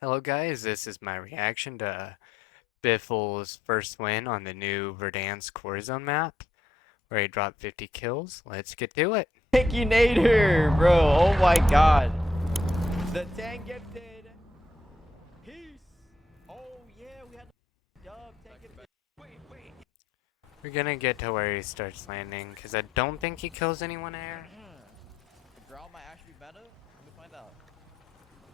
Hello guys, this is my reaction to Biffle's first win on the new Verdansk Zone map, where he dropped 50 kills. Let's get to it. Thank you, Nader, bro. Oh my god. The 10 gifted. Peace. Oh yeah, we had the dub. 10 gifted. Wait. We're gonna get to where he starts landing, because I don't think he kills anyone there. The ground might actually be better. Let me find out.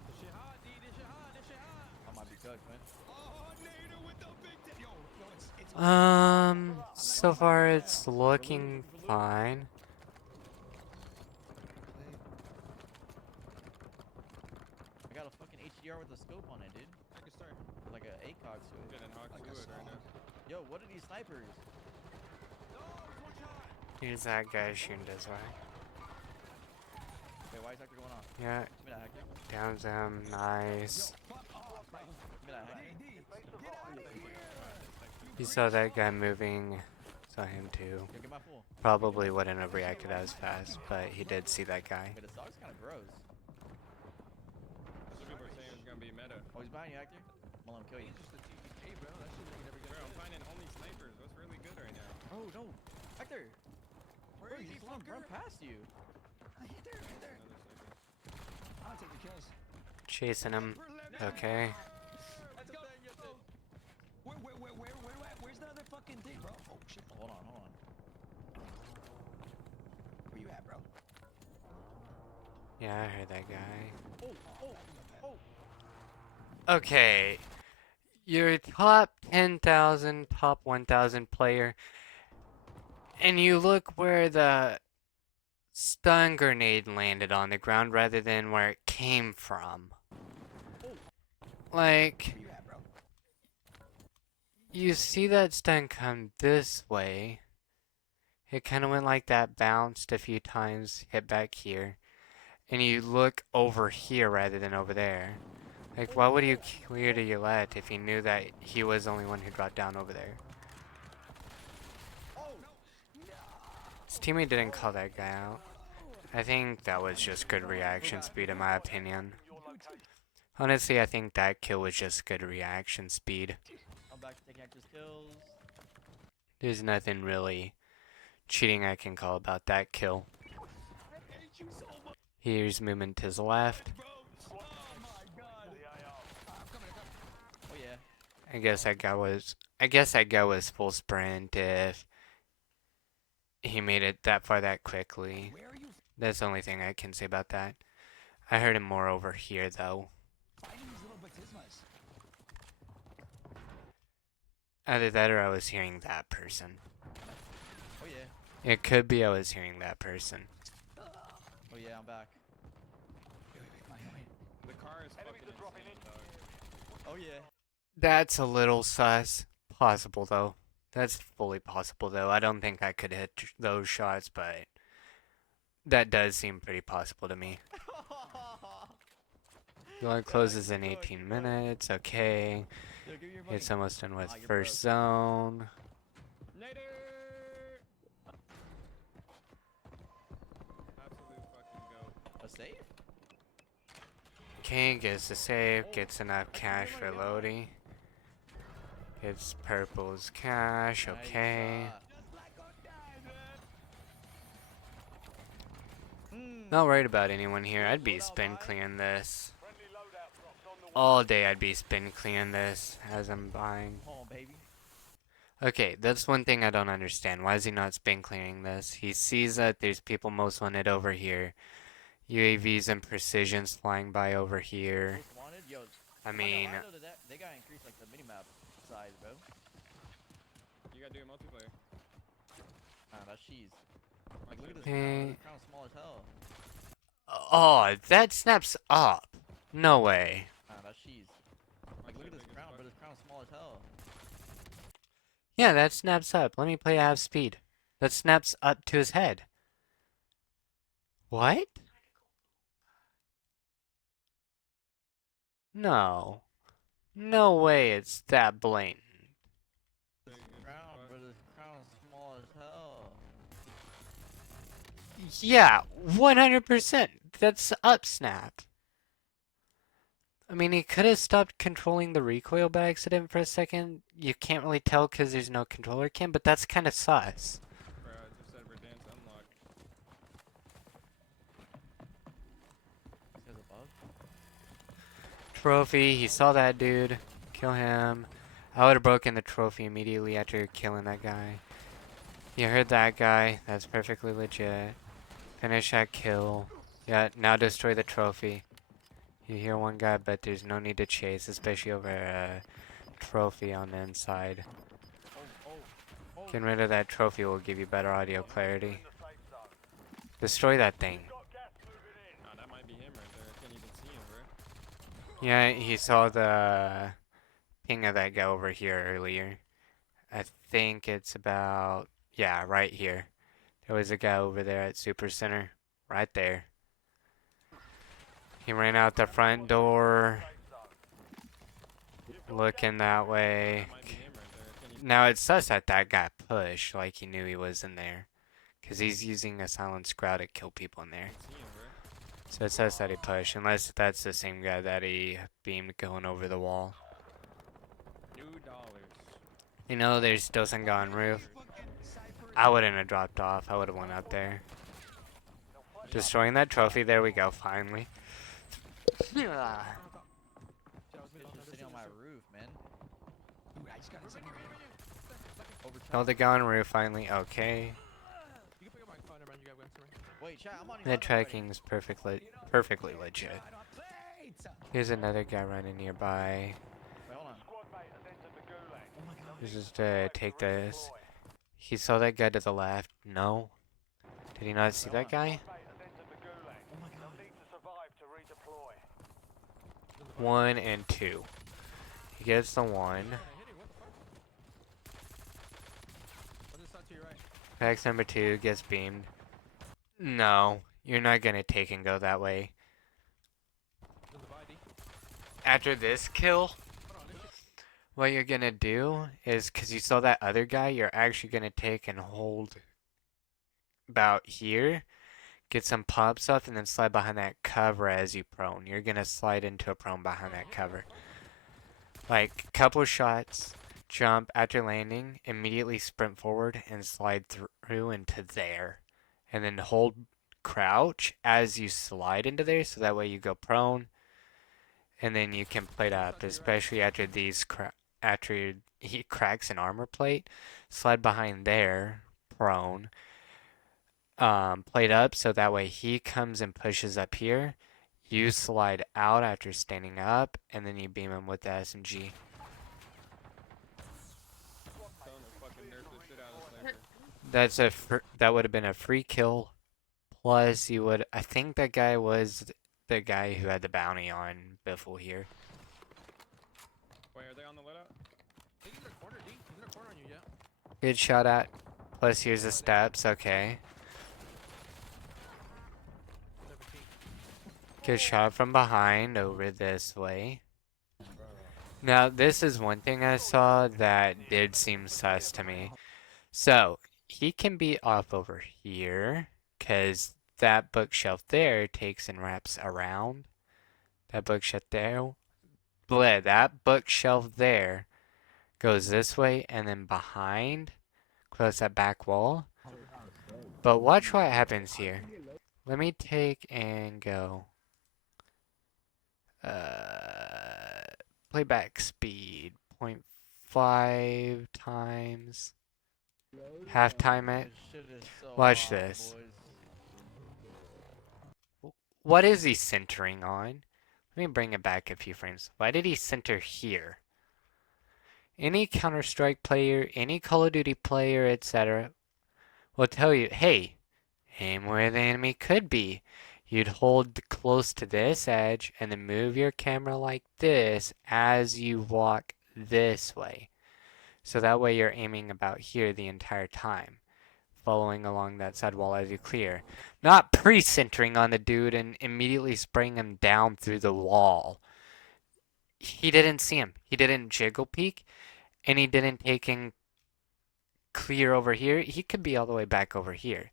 This shit hot, D. This shit hot. This shit hot. I might be cooked, man. Oh, Nader with the big yo, it's So far it's looking fine. I got a fucking HDR with a scope on it, dude. I can start. Like a ACOG to it. Yo, what are these snipers? Here's that guy shooting this way. Wait, why is Hector going on? Yeah, Give me that, Hector. downs him, nice. Give me that, Hector. You saw that guy moving, saw him too. Yo, get my full. Probably wouldn't have reacted as fast, but he did see that guy. Wait, the dog's kind of gross. Some people are saying it's gonna be meta. Oh, he's behind you, Hector. I'll let him kill you. He's just a TPK, bro. That shit ain't never gonna. Bro, I'm finding only snipers. What's really good right now? Oh, no. Hector! Bro, you just let him run past you. Another sniper. I'll take the kills. Chasing him. Okay. Let's go. Where's the other fucking thing, bro? Oh shit. Hold on. Where you at, bro? Yeah, I heard that guy. Oh. Okay. You're top 10,000, top 1,000 player, and you look where the stun grenade landed on the ground rather than where it came from. Like, Where you at, bro? you see that stun come this way. It kind of went like that, bounced a few times, hit back here. And you look over here rather than over there. Like, why would you clear to your left if you knew that he was the only one who dropped down over there? His teammate didn't call that guy out. I think that was just good reaction speed in my opinion. Honestly, I think that kill was just good reaction speed. I'm back to taking Hector's kills. There's nothing really cheating I can call about that kill. Here's movement to the left. Oh, yeah. I guess that guy was full sprint if he made it that far that quickly. Where are you That's the only thing I can say about that. I heard him more over here though. fighting these little batismas? Either that or I was hearing that person. Oh, yeah. It could be I was hearing that person. Oh, yeah, I'm back. Wait. The car is fucking insane, dog. Oh, yeah. That's a little sus. Possible though. That's fully possible though. I don't think I could hit those shots, but that does seem pretty possible to me. Yard closes in 18 minutes. Okay. Yo, give me your money. It's almost done with you're first broke. zone. Nader! Absolute fucking goat. A save? Okay, gets the save, gets enough cash for Lodi. Gets purple's cash, okay. Not worried about anyone here. I'd be spin clearing this. All day I'd be spin clearing this as I'm buying. Hold on, baby. Okay, that's one thing I don't understand. Why is he not spin clearing this? He sees that there's people most wanted over here. UAVs and precisions flying by over here. Most wanted? Yo, I mean, they gotta increase, like, the minimap size, bro. You gotta do a multiplayer. That's cheese. Like, look at this Okay. crown. This crown's small as hell. oh, that snaps up. No way. That's cheese. Like, look at this crown, bro. This crown's small as hell. Yeah, that snaps up. Let me play half speed. That snaps up to his head. What? No. No way it's that blatant. This crown, bro. This crown's small as hell. Yeah, 100%. That's up snap. I mean, he could have stopped controlling the recoil by accident for a second. You can't really tell because there's no controller cam, but that's kind of sus. Bro, I just said verdansk unlocked. This guy's above. Trophy, he saw that dude. Kill him. I would have broken the trophy immediately after killing that guy. You heard that guy. That's perfectly legit. Finish that kill. Yeah, now destroy the trophy. You hear one guy, but there's no need to chase, especially over a trophy on the inside. Getting rid of that trophy will give you better audio clarity. Destroy that thing. Oh, that might be him right there. I can't even see him, bro. Yeah, he saw the ping of that guy over here earlier. I think it's about, yeah, right here. There was a guy over there at Super Center. Right there. He ran out the front door. Looking that way. That might be him right there. I can't even Now it's sus that that got pushed like he knew he was in there. Because he's using a silent crowd to kill people in there. see him, bro. So it says that he pushed, unless that's the same guy that he beamed going over the wall. $2. You know, there's still some guy on roof. I wouldn't have dropped off. I would have went up there. Destroying that trophy. There we go, finally. Just sitting on my roof, man. Ooh, I just got a second. Kill the guy on roof, finally. Okay. You can pick up my phone, man. You got answer me. Wait, chat, I'm on The tracking is perfectly legit. Here's another guy running nearby. Wait, hold on. This is to take this. He saw that guy to the left. No. Did he not see that guy? Oh my god. 1 and 2. He gets the 1. I hit him. What the fuck? What is that to your right? Pax number 2 gets beamed. No. You're not gonna take and go that way. There's a body. After this kill, Hold on, this shit. what you're gonna do is, because you saw that other guy, you're actually gonna take and hold about here, get some pops up, and then slide behind that cover as you prone. You're gonna slide into a prone behind that cover. Like, couple shots, jump after landing, immediately sprint forward and slide through into there. And then hold crouch as you slide into there, so that way you go prone. And then you can plate up, especially after these after he cracks an armor plate. Slide behind there, prone. Plate up, so that way he comes and pushes up here. You slide out after standing up, and then you beam him with the SMG. Telling to fucking nerf the shit out of sniper. That's that would have been a free kill. Plus, you would. I think that guy was the guy who had the bounty on Biffle here. Wait, are they on the lit out? He's in a corner, D. He's in a corner on you, yeah. Good shot at. Plus, here's the steps. Okay. 17. Good shot from behind over this way. Now, this is one thing I saw that did seem sus to me. So, he can be off over here, because that bookshelf there takes and wraps around. That bookshelf there. Bleh, that bookshelf there goes this way and then behind, close that back wall. But watch what happens here. Let me take and go. Playback speed 0.5 times. Half time it. This shit is so Watch hot, this. boys. What is he centering on? Let me bring it back a few frames. Why did he center here? Any Counter-Strike player, any Call of Duty player, etc. will tell you, hey, aim where the enemy could be. You'd hold close to this edge and then move your camera like this as you walk this way. So that way you're aiming about here the entire time, following along that side wall as you clear. Not pre-centering on the dude and immediately spraying him down through the wall. He didn't see him. He didn't jiggle peek, and he didn't take in clear over here. He could be all the way back over here.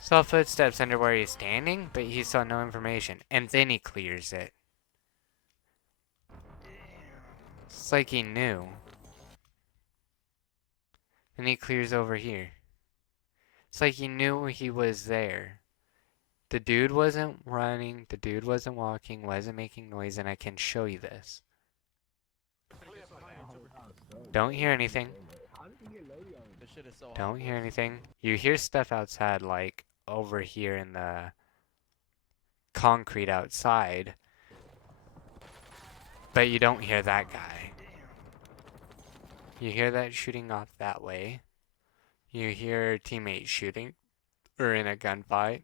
Saw footsteps under where he's standing, but he saw no information. And then he clears it. It's like he knew. And he clears over here. It's like he knew he was there. The dude wasn't running, the dude wasn't walking, wasn't making noise, and I can show you this. Don't hear anything. This shit is so hot, Don't hear boys. anything. You hear stuff outside, like over here in the concrete outside, but you don't hear that guy. You hear that shooting off that way. You hear teammates shooting, or in a gunfight.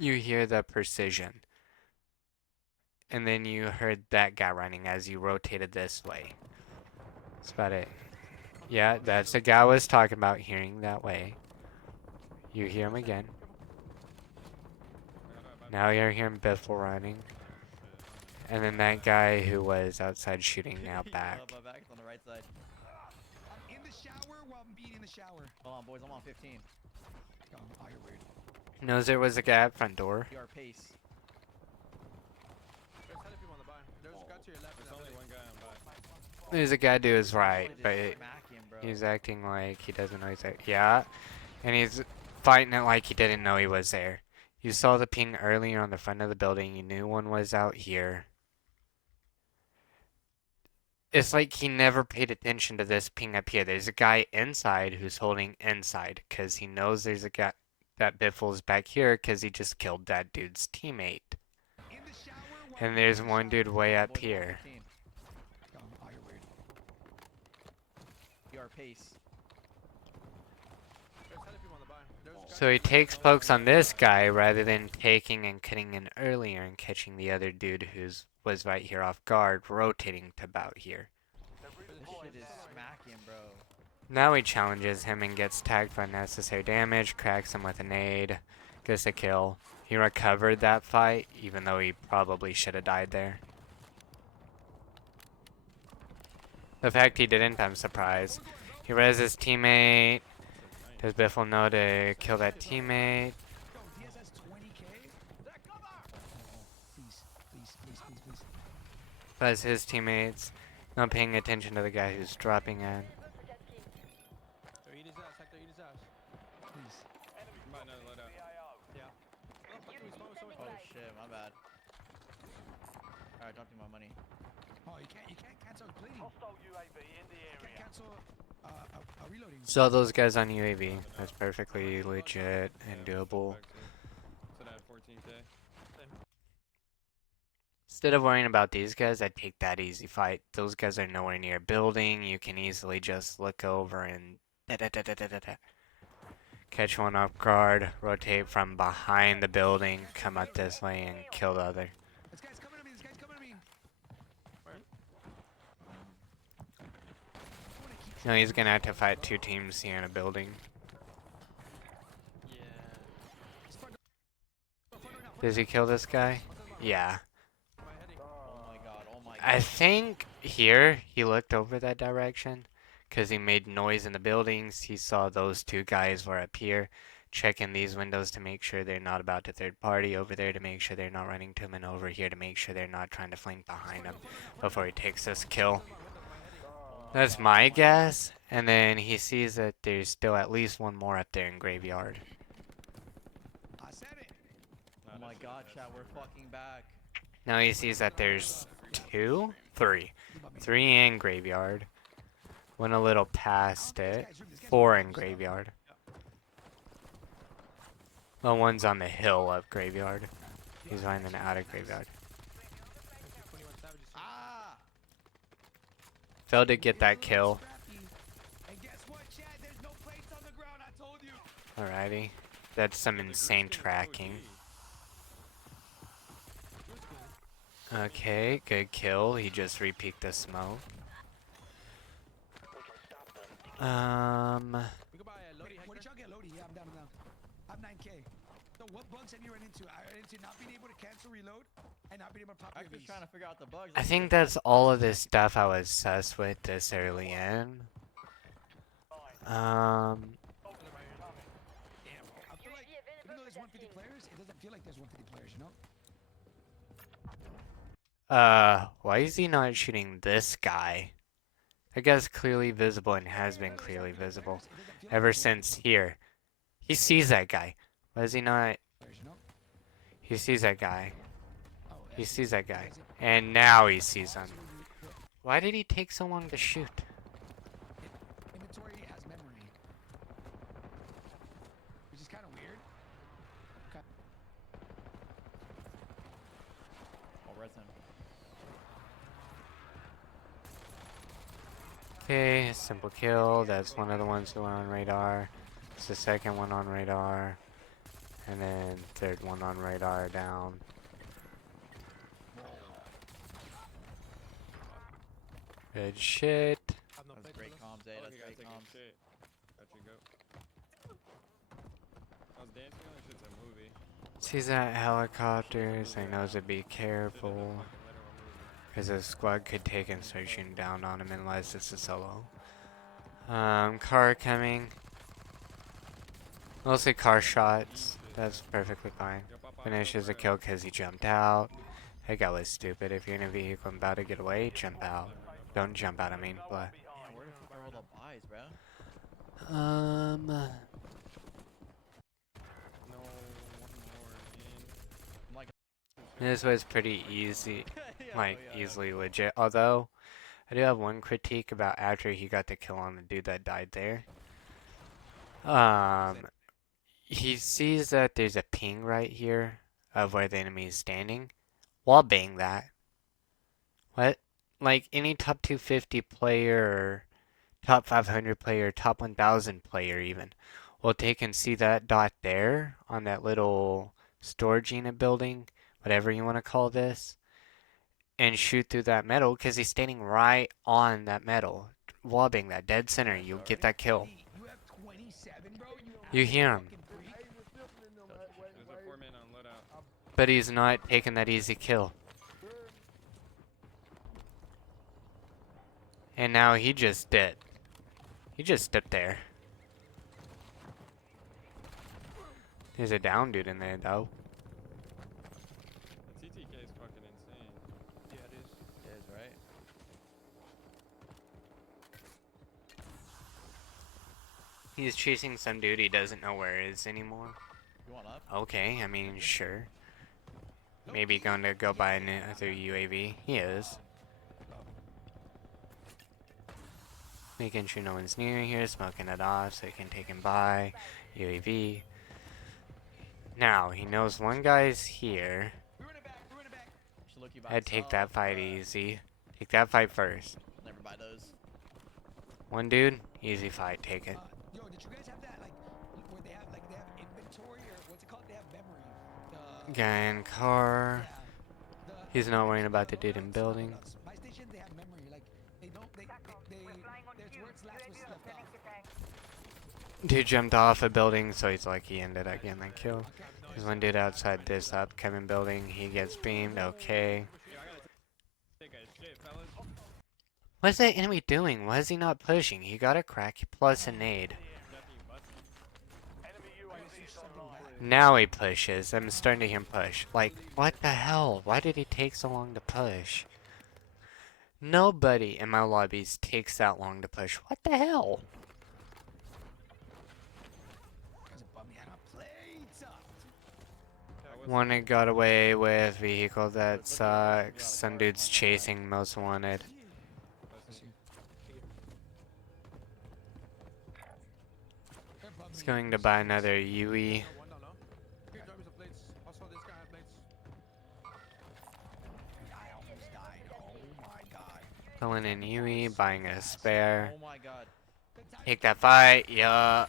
You hear the precision. And then you heard that guy running as you rotated this way. That's about it. Yeah, that's the guy I was talking about hearing that way. You hear him again. Now you're hearing Biffle running. And then that guy who was outside shooting now back. My back is on the right side. I'm in the shower while I'm being in the shower. Hold on, boys. I'm on 15. Oh, you're weird. Knows there was a guy at front door. Your pace. There's other people on the bar. There's a guy to your left. There's only one guy on by. There's a guy to his right, but Smack him, bro. he's acting like he doesn't know he's there. Yeah, and he's fighting it like he didn't know he was there. You saw the ping earlier on the front of the building. You knew one was out here. It's like he never paid attention to this ping up here. There's a guy inside who's holding inside because he knows there's a guy that Biffle's back here because he just killed that dude's teammate. In the shower while And I'm there's in the one shower. dude way Hold on, up boys, I'm on here. 15. You're weird. Your pace. There's other people on the bar. There's a guy So he to your takes left. pokes on this guy rather than taking and cutting in earlier and catching the other dude who's was right here off guard, rotating to about here. This shit is smacking, bro. Now he challenges him and gets tagged for unnecessary damage, cracks him with a nade, gets a kill. He recovered that fight, even though he probably should have died there. The fact he didn't, I'm surprised. He res his teammate. Does Biffle know to kill that teammate? Yo, Diaz has 20K. Please, please, please, please, please. Plus his teammates not paying attention to the guy who's dropping in. So eat his ass, Hector, eat his ass. Please. I'm about another loadout. Yeah. What the fuck are we smoking so much? Oh shit, my bad. Alright, drop you my money. Oh, you can't cancel bleeding. Hostile UAV in the You can't area. cancel a reloading. Saw those guys on UAV. That's perfectly legit and doable. So that 14K. Instead of worrying about these guys, I'd take that easy fight. Those guys are nowhere near a building. You can easily just look over and catch one off guard, rotate from behind the building, come up this way, and kill the other. This guy's coming to me. This guy's coming to me. No, he's gonna have to fight two teams here in a building. Does he kill this guy? Yeah. Oh my god, oh my god. I think here he looked over that direction because he made noise in the buildings. He saw those two guys were up here checking these windows to make sure they're not about to third party, over there to make sure they're not running to him, and over here to make sure they're not trying to flank behind him before he takes this kill. That's my guess. And then he sees that there's still at least one more up there in graveyard. I said it. Oh my god, chat, we're fucking back. Now he sees that there's three in graveyard. Went a little past it. 4 in graveyard. Well, one's on the hill of graveyard. He's running out of graveyard. Ah! Failed to get that kill. And guess what, Chad? There's no plates on the ground. I told you. Alrighty. That's some insane tracking. Okay, good kill. He just repeat the smoke. We go buy a loadie, What Hector. did y'all get, Lodi? Yeah, I'm down. I'm 9K. So what bugs have you run into? I ran into not being able to cancel reload and not being able to pop I'm your just Vs. trying to figure out the bugs. I think that's all of this stuff I was sus with this early in. Damn. I feel like even though there's 150 players, it doesn't feel like there's 150 players, you know? Why is he not shooting this guy? That guy's clearly visible and has been clearly visible ever since here. He sees that guy. Why is he not? He sees that guy. He sees that guy. And now he sees him. Why did he take so long to shoot? Inventory has memory, which is kind of weird. I'll res him. Okay, simple kill. That's one of the ones who are on radar. It's the second one on radar. And then third one on radar down. Good shit. Have no That's plates great for them? comms, eh? Oh, That's you gotta great take a comms. shit. Got you, go. I was dancing on that shit's a movie. Sees that helicopter, so he knows to be careful. Fucking literal movie. Because the squad could take and start shooting down on him unless it's a solo. Car coming. Mostly car shots. That's perfectly fine. Finishes a kill because he jumped out. That guy was stupid. If you're in a vehicle and about to get away, jump out. Don't jump out, I mean, but. Man, where the fuck are all the buys, bro? No, one more in. I'm like, This was pretty easy. yeah, Like, yeah. easily legit. Although, I do have one critique about after he got the kill on the dude that died there. He sees that there's a ping right here of where the enemy is standing. Wall bang that. What? Like any top 250 player or top 500 player, top 1000 player even, will take and see that dot there on that little storage unit building, whatever you want to call this, and shoot through that metal because he's standing right on that metal. Wall bang that dead center. You'll get that kill. You have 27, bro. You hear him. Fucking freak. There's a 4-man on loadout. But he's not taking that easy kill. And now he just did. He just stepped there. There's a down dude in there though. The TTK is fucking insane. Yeah, it is. It is, right? He's chasing some dude he doesn't know where it is anymore. You want up? Okay, I mean, sure. Maybe going to go buy another UAV. He is. Making sure no one's near here, smoking it off so he can take him by. UAV. Now, he knows one guy's here. Should look you by I'd take itself, that fight but easy. Take that fight first. Never buy those. One dude, easy fight, take it. Yo, did you guys have that like where they have inventory or what's it called? They have memory. Guy in car. Yeah. He's not worrying about the dude in building. My station, they have memory. Like they don't. There's where it's last was left off. Dude jumped off a building, so he's like he ended up getting that kill. There's one dude outside this upcoming building. He gets beamed. Okay. Yo, I gotta take a shit, fellas. What's that enemy doing? Why is he not pushing? He got a crack plus a nade. Now he pushes. I'm starting to hear him push. Like, what the hell? Why did he take so long to push? Nobody in my lobbies takes that long to push. What the hell? Because it bummed me out of plates. One that got away with vehicle that sucks. Some dude's chasing most wanted. He's going to buy another UE. One down, no? Here, drop me some plates. Also, this guy has plates. I almost died. Oh my god. Pulling in UE, buying a spare. Oh my god. Take that fight, yeah.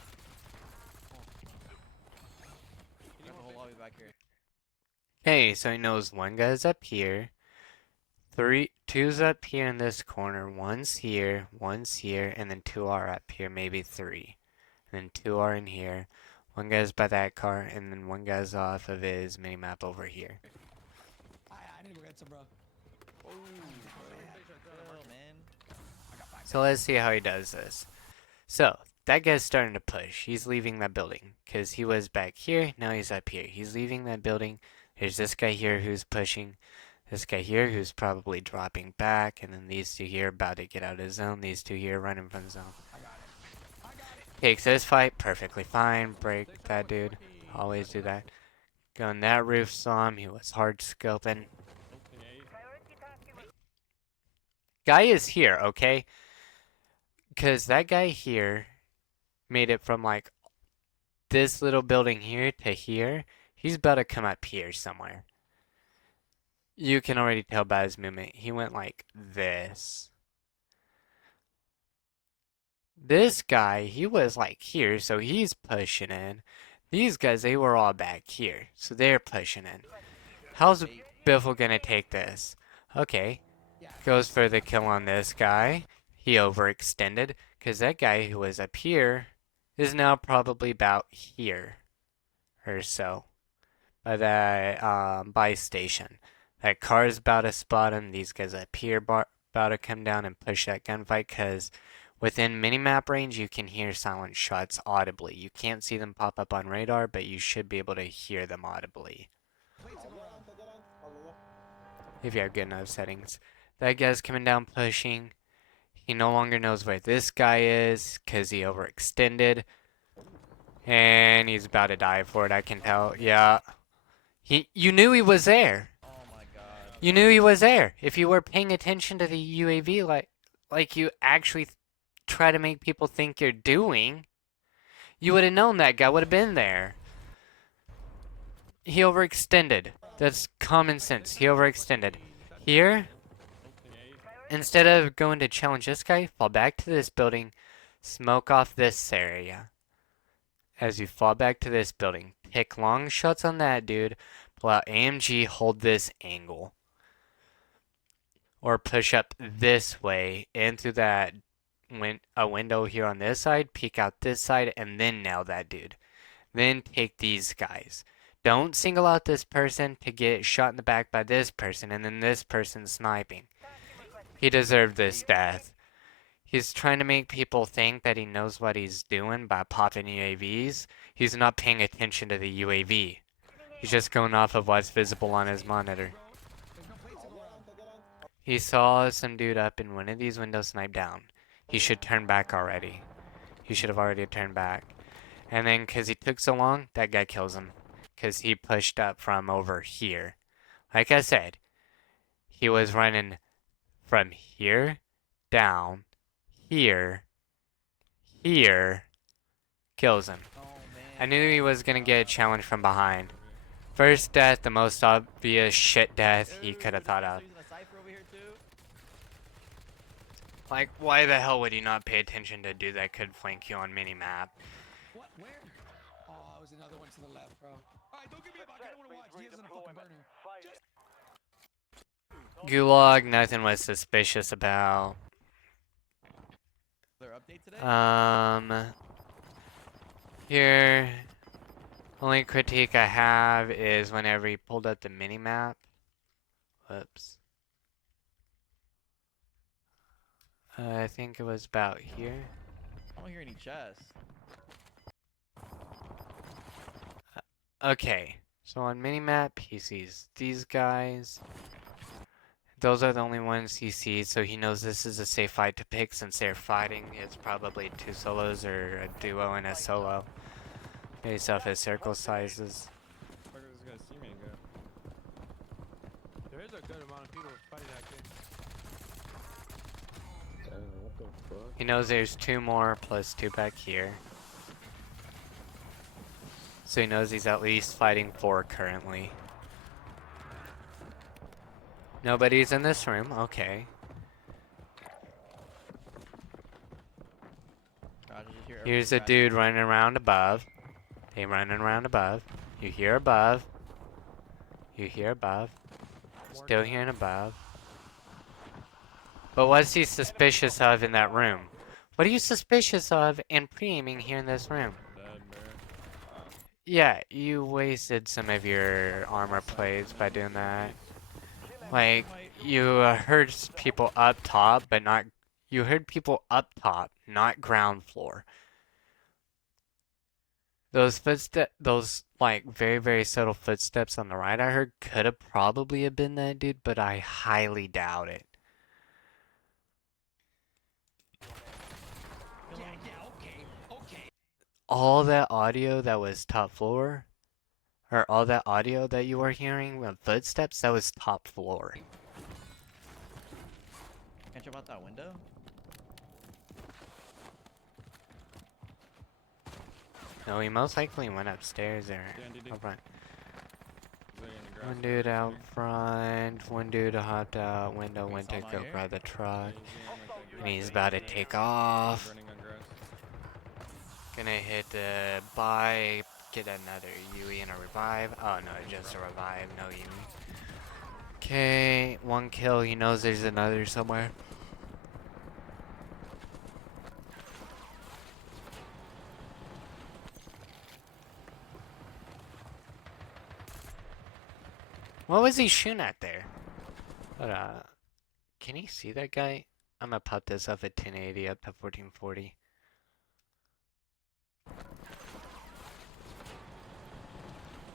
Got the whole lobby back here. Okay, so he knows one guy's up here. Two's up here in this corner. One's here, and then two are up here, maybe three. And then two are in here. One guy's by that car, and then one guy's off of his mini-map over here. I need to go get some, bro. Oh, man. So let's see how he does this. So, that guy's starting to push. He's leaving that building. Because he was back here, now he's up here. He's leaving that building. There's this guy here who's pushing. This guy here who's probably dropping back, and then these two here about to get out of zone. These two here running from zone. Takes this fight perfectly fine. Break that dude. Always do that. Go in that roof, saw him. He was hard scoping. Guy is here, okay? Because that guy here made it from like this little building here to here. He's about to come up here somewhere. You can already tell by his movement. He went like this. This guy, he was like here, so he's pushing in. These guys, they were all back here, so they're pushing in. How's Biffle gonna take this? Okay, goes for the kill on this guy. He overextended, because that guy who was up here is now probably about here or so. By that buy station. That car is about to spot him. These guys up here about to come down and push that gunfight because within minimap range you can hear silent shots audibly. You can't see them pop up on radar, but you should be able to hear them audibly if you have good enough settings. That guy's coming down pushing. He no longer knows where this guy is because he overextended. And he's about to die for it, I can tell. Yeah. You knew he was there. Oh my god. You knew he was there. If you were paying attention to the UAV like you actually try to make people think you're doing, you would have known that guy would have been there. He overextended. That's common sense. He overextended. Here, instead of going to challenge this guy, fall back to this building, smoke off this area. As you fall back to this building, pick long shots on that dude, pull out AMG, hold this angle. Or push up this way into that a window here on this side, peek out this side, and then nail that dude. Then take these guys. Don't single out this person to get shot in the back by this person and then this person sniping. He deserved this death. He's trying to make people think that he knows what he's doing by popping UAVs. He's not paying attention to the UAV. He's just going off of what's visible on his monitor. He saw some dude up in one of these windows snipe down. He should turn back already. He should have already turned back. And then because he took so long, that guy kills him. Because he pushed up from over here. Like I said, he was running from here down, here, here, kills him. Oh, man. I knew he was going to get a challenge from behind. First death, the most obvious shit death he could have thought of. Like, why the hell would you not pay attention to a dude that could flank you on minimap? What? Where? Oh, it was another one to the left, bro. Alright, don't give me a buck. I don't want to watch. He has a fucking burner. Gulag, nothing was suspicious about. Their update today? Here, only critique I have is whenever he pulled up the minimap. Whoops. I think it was about here. I don't hear any chests. Okay, so on minimap, he sees these guys. Those are the only ones he sees, so he knows this is a safe fight to pick since they're fighting. It's probably two solos or a duo and a solo based off his circle sizes. Fucker is gonna see me and go. There is a good amount of people fighting that kid. What the fuck? He knows there's two more plus two back here. So he knows he's at least fighting four currently. Nobody's in this room, okay. God, you just hear Here's a everybody dude running around above. They running around above. You hear above. You hear above. Still hearing above. But what's he suspicious of in that room? What are you suspicious of in pre-aiming here in this room? Dead, bro. Yeah, you wasted some of your armor plates by doing that. Like, you heard people up top, but not... You heard people up top, not ground floor. those like very, very subtle footsteps on the right I heard could have probably have been that dude, but I highly doubt it. Yeah, okay, okay. All that audio that was top floor, or all that audio that you were hearing with footsteps, that was top floor. Can't jump out that window? No, he most likely went upstairs or DNDD. up front. Is there any grass One there? dude out Any- front, one dude hopped out window, Wait, went saw to him out go here? grab the Yeah, truck, you see him like that and green he's thing about to running- take he's off. running on grass. Gonna hit the buy, get another Yui and a revive. Oh no, just a revive, no Yui. Okay, one kill, he knows there's another somewhere. What was he shooting at there? But, can he see that guy? I'm gonna pop this up at 1080 up to 1440.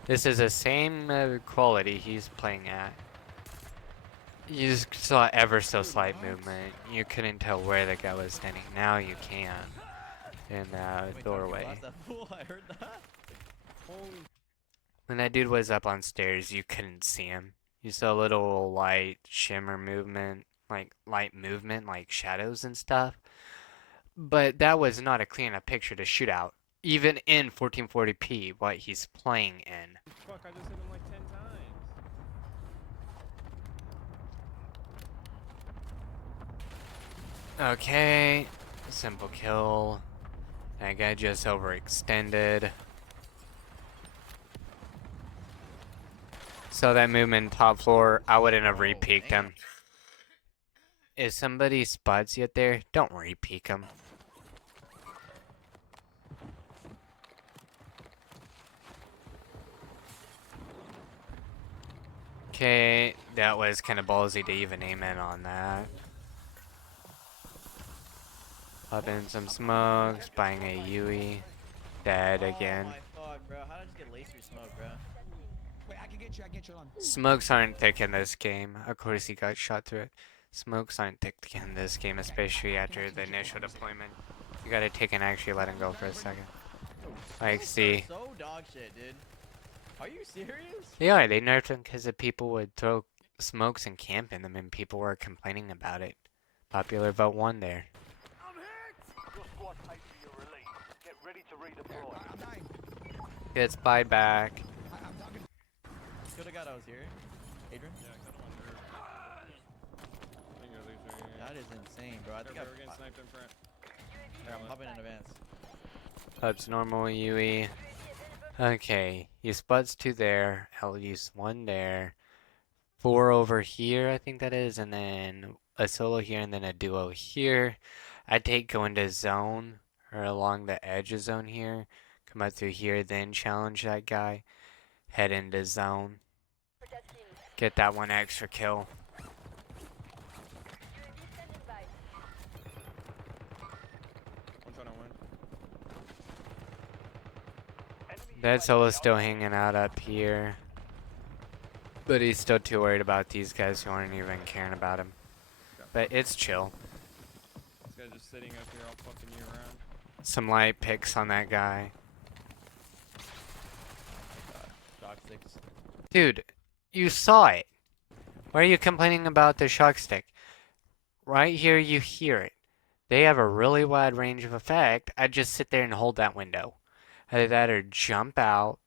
This is the same quality he's playing at. You just saw ever so slight movement. You couldn't tell where the guy was standing. Now you can. In the Wait, doorway. blast that fool. I heard that. Holy. When that dude was up on stairs, you couldn't see him. You saw a little light shimmer movement, like light movement, like shadows and stuff. But that was not a clear enough picture to shoot out. Even in 1440p, what he's playing in. Fuck, I just hit him like 10 times. Okay, simple kill. That guy just overextended. So that movement top floor, I wouldn't have Oh, re-peeked damn. him. If somebody spots you up there, don't re-peek him. Okay, that was kind of ballsy to even aim in on that. Pop in some smokes, buying a Yui. Dead again. Oh my fuck, bro. How did I just get laser smoke, bro? Wait, I can get you on. Smokes aren't thick in this game. Of course he got shot through it. Smokes aren't thick in this game, especially after the initial deployment. You gotta take and actually let him go for a second. Like, Smokes are see. so dog shit, dude. Are you serious? Yeah, they nerfed them because the people would throw smokes and camp in them and people were complaining about it. Popular vote 1 there. Your squad paid for your release. Get ready to redeploy. I'm dying. Gets buyback. I'm talking. Could have got I was here. Adrian? Yeah, I got one there. I think you're laser. That is insane, bro. I think We're getting sniped in front. yeah, I'm hopping in advance. Ups normal Yui. Okay, you spots 2 there. I'll use 1 there. 4 over here, I think that is, and then a solo here, and then a duo here. I take go into zone, or along the edge of zone here. Come out through here, then challenge that guy. Head into zone. Get that 1 extra kill. One shot on one. That solo's still hanging out up here. But he's still too worried about these guys who aren't even caring about him. But it's chill. This guy's just sitting up here all fucking you around. Some light picks on that guy. Shock sticks. Dude, you saw it. Why are you complaining about the shock stick? Right here, you hear it. They have a really wide range of effect. I'd just sit there and hold that window. Either that or jump out.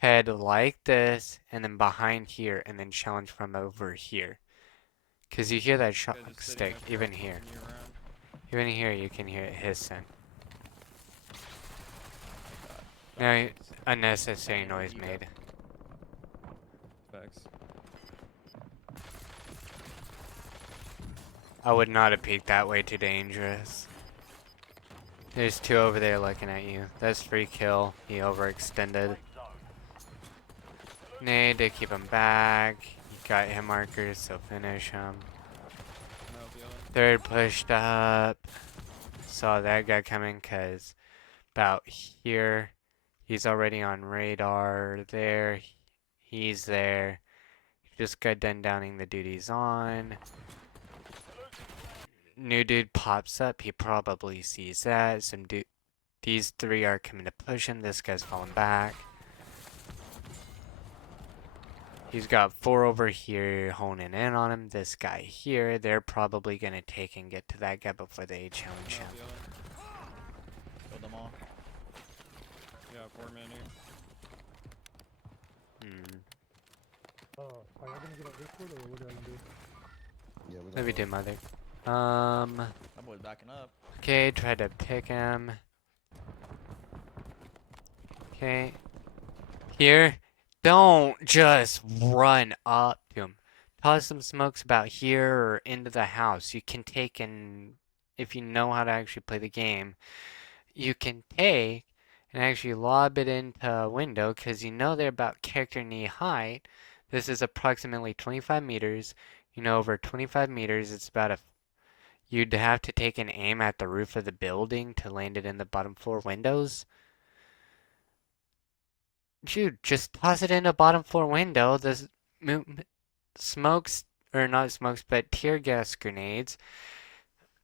Head like this, and then behind here, and then challenge from over here. Because you hear that This shock guy's just sitting stick, up here even all here. fucking you around. Even here, you can hear it hissing. Shock No, sticks. unnecessary And noise Vito. made. Facts. I would not have peeked that way, too dangerous. There's 2 over there looking at you. That's free kill. He overextended. Need to keep him back. You got hit markers, so finish him. No, the other. 3rd pushed up. Saw that guy coming because about here. He's already on radar there. He's there. Just got done downing the dude he's on. New dude pops up. He probably sees that. These three are coming to push him. This guy's falling back. He's got 4 over here honing in on him. This guy here, they're probably going to take and get to that guy before they challenge him. Killed them all. Yeah, 4 men here. Are y'all gonna get on Discord or what are y'all gonna do? Yeah, we're Let me gonna do mother. That boy's backing up. Okay, try to pick him. Okay. Here. Don't just run up to him. Toss some smokes about here or into the house. You can take and, if you know how to actually play the game, you can take and actually lob it into a window because you know they're about character knee height. This is approximately 25 meters. You know, over 25 meters, it's about a. You'd have to take an aim at the roof of the building to land it in the bottom floor windows. Dude, just toss it in a bottom floor window. The smokes, or not smokes, but tear gas grenades.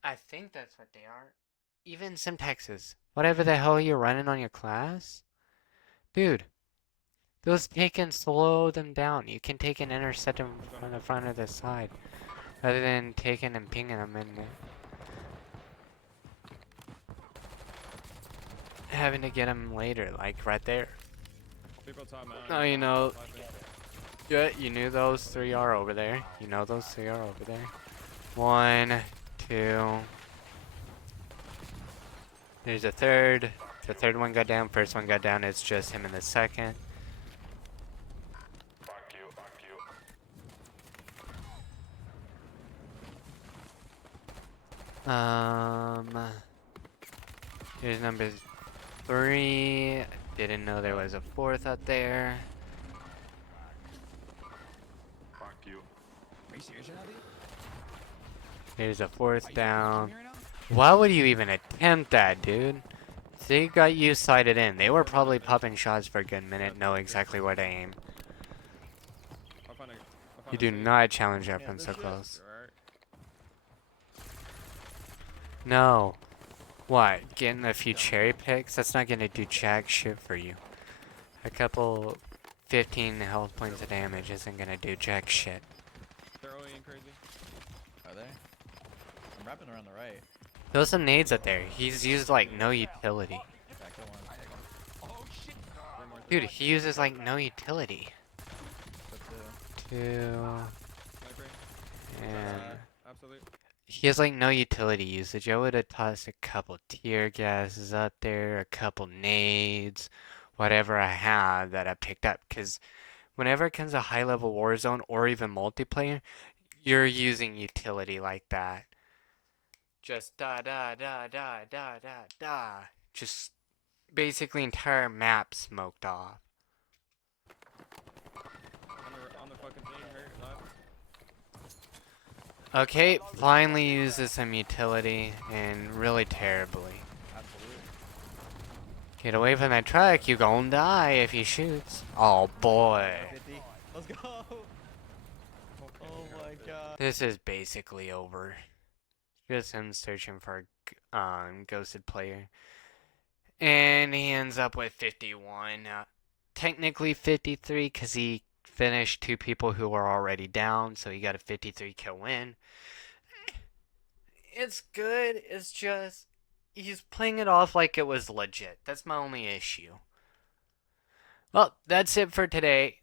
I think that's what they are. Even some Texas. Whatever the hell you're running on your class. Dude, those take and slow them down. You can take and intercept them from the front or the side. Rather than taking and pinging them in there. Having to get them later, like right there. People top mountain. Oh, you know. Yeah, you knew those 3 are over there. You know those 3 are over there. 1, 2. There's a third. The third one got down. First one got down. It's just him in the second. Fuck you, fuck you. Here's number 3. Didn't know there was a 4th out there. Fuck you. Are you serious right now, dude? Here's a Are 4th you down. kidding me right now? Why would you even attempt that, dude? They got you sighted in. They were probably popping shots for a good minute, know exactly where to aim. I'll find You a do seat. not challenge that Yeah, from this so shit- close. You alright? No. What? Getting a few cherry picks? That's not gonna do jack shit for you. A couple 15 health points of damage isn't gonna do jack shit. They're OEing crazy. Are they? I'm wrapping around the right. Throw some nades up there. He's used like no utility. Yeah, kill one. Oh shit! Three more. Dude, he uses like no utility. But, 2 Sniper. and Absolute. he has like no utility usage. I would have tossed a couple tear gases up there, a couple nades, whatever I had that I picked up. Because whenever it comes to high level Warzone or even multiplayer, you're using utility like that. Just da da da da da da da. Just basically entire map smoked off. On the fucking thing, right? Left. Okay, finally uses some utility and really terribly. absolute. Get away from that truck, you gon' die if he shoots. Oh boy. 50. Let's go. Oh my god. This is basically over. Just him searching for a ghosted player. And he ends up with 51. Technically 53 because he finished 2 people who were already down, so he got a 53 kill win. It's good, it's just he's playing it off like it was legit. That's my only issue. Well, that's it for today.